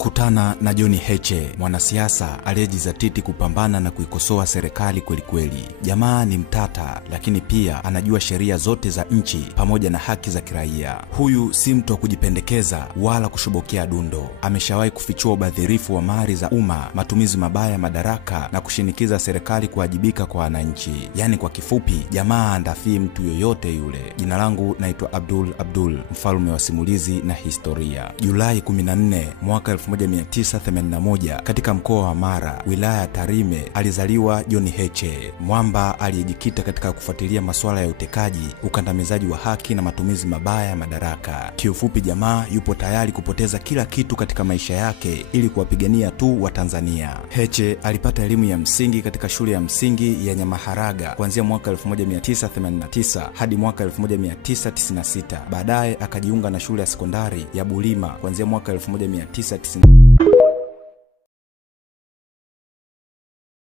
Kutana na John Heche, mwanasiasa aliyejizatiti kupambana na kuikosoa serikali kweli kweli. Jamaa ni mtata, lakini pia anajua sheria zote za nchi pamoja na haki za kiraia. Huyu si mtu wa kujipendekeza wala kushobokea dundo. Ameshawahi kufichua ubadhirifu wa mali za umma, matumizi mabaya ya madaraka na kushinikiza serikali kuwajibika kwa wananchi. Yani kwa kifupi, jamaa andafii mtu yoyote yule. Jina langu naitwa Abdul, mfalme wa simulizi na historia. Julai 14 mwaka 1981 katika mkoa wa Mara, wilaya ya Tarime, alizaliwa John Heche, mwamba aliyejikita katika kufuatilia masuala ya utekaji, ukandamizaji wa haki na matumizi mabaya ya madaraka. Kiufupi, jamaa yupo tayari kupoteza kila kitu katika maisha yake ili kuwapigania tu wa Tanzania. Heche alipata elimu ya msingi katika shule ya msingi ya Nyamaharaga kuanzia mwaka 1989 hadi mwaka 1996. Baadaye akajiunga na shule ya sekondari ya Bulima kuanzia mwaka 1996